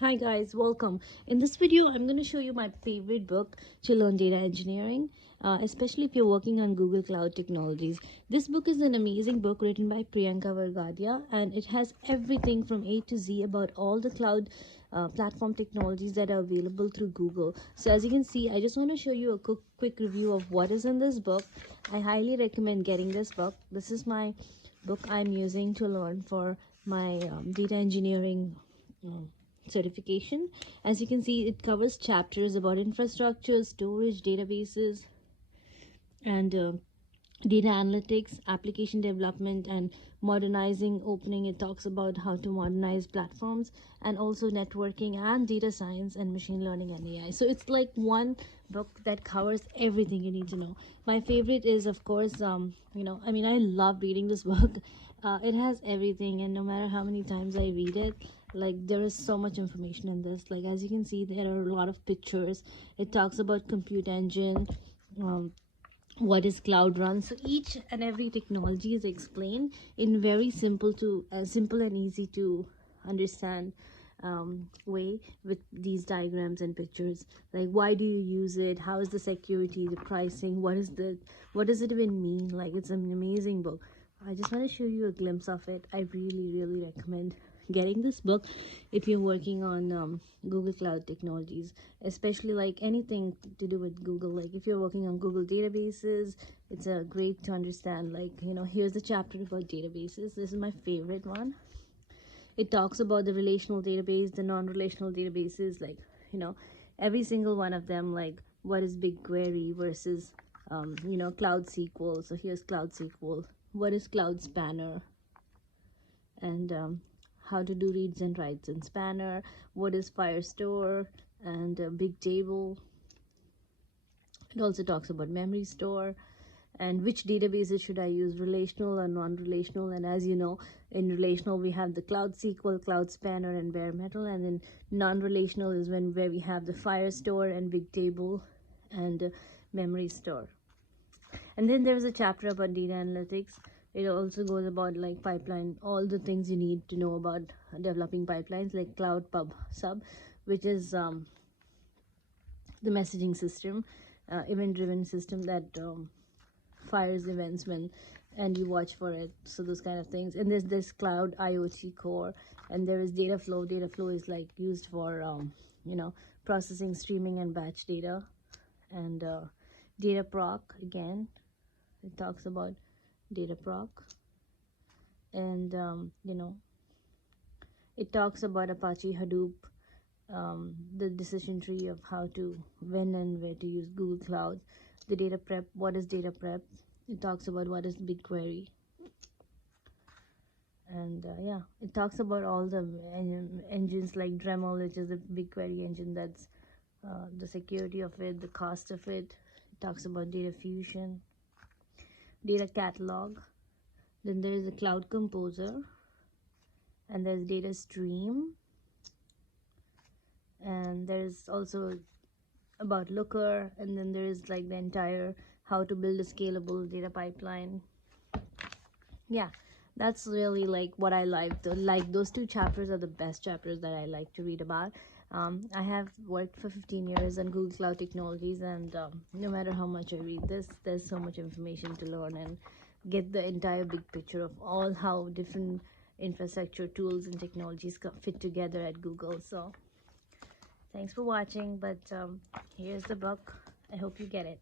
Hi guys, welcome. In this video, I'm going to show you my favorite book to learn data engineering, especially if you're working on Google Cloud Technologies. This book is an amazing book written by Priyanka Vergadia, and it has everything from A to Z about all the cloud platform technologies that are available through Google. So as you can see, I just want to show you a quick review of what is in this book. I highly recommend getting this book. This is my book I'm using to learn for my data engineering certification. As you can see, it covers chapters about infrastructure, storage, databases, and data analytics, application development, and modernizing opening. It talks about how to modernize platforms, and also networking and data science and machine learning and AI. So it's like one book that covers everything you need to know. My favorite is, of course, I love reading this book. It has everything, and no matter how many times I read it, like, there is so much information in this. Like, as you can see, there are a lot of pictures. It talks about compute engine, what is cloud run. So each and every technology is explained in very simple and easy to understand way, with these diagrams and pictures. Like, why do you use it, how is the security, the pricing, what does it even mean. Like, it's an amazing book. I just want to show you a glimpse of it. I really recommend getting this book if you're working on Google Cloud Technologies, especially like anything to do with Google. Like, if you're working on Google databases, it's a great to understand. Like, here's the chapter about databases. This is my favorite one. It talks about the relational database, the non-relational databases, like, every single one of them. Like, what is BigQuery versus Cloud SQL. So here's Cloud SQL. What is Cloud Spanner, and how to do reads and writes in Spanner. What is Firestore and Big Table. It also talks about memory store, and which databases should I use, relational or non-relational. And as you know, in relational we have the Cloud SQL, Cloud Spanner, and Bare Metal, and then non-relational is where we have the Firestore and Big Table and memory store. And then there's a chapter about data analytics. It also goes about like pipeline, all the things you need to know about developing pipelines, like Cloud Pub Sub, which is the messaging system, event driven system that fires events when and you watch for it. So those kind of things. And there's this Cloud IoT core, and there is data flow. Data flow is like used for processing, streaming, and batch data. And data proc, again, it talks about data proc. And it talks about Apache Hadoop, the decision tree of how to, when and where to use Google Cloud. The data prep, what is data prep. It talks about what is BigQuery. And yeah, it talks about all the engines like Dremel, which is the BigQuery engine. That's the security of it, the cost of it. It talks about data fusion, data catalog. Then there is a Cloud Composer, and there's data stream, and there's also about Looker, and then there's like the entire how to build a scalable data pipeline. Yeah, that's really like what I like. Like, those two chapters are the best chapters that I like to read about. I have worked for 15 years on Google Cloud Technologies, and no matter how much I read this, there's so much information to learn and get the entire big picture of all how different infrastructure tools and technologies fit together at Google. So thanks for watching, but here's the book. I hope you get it.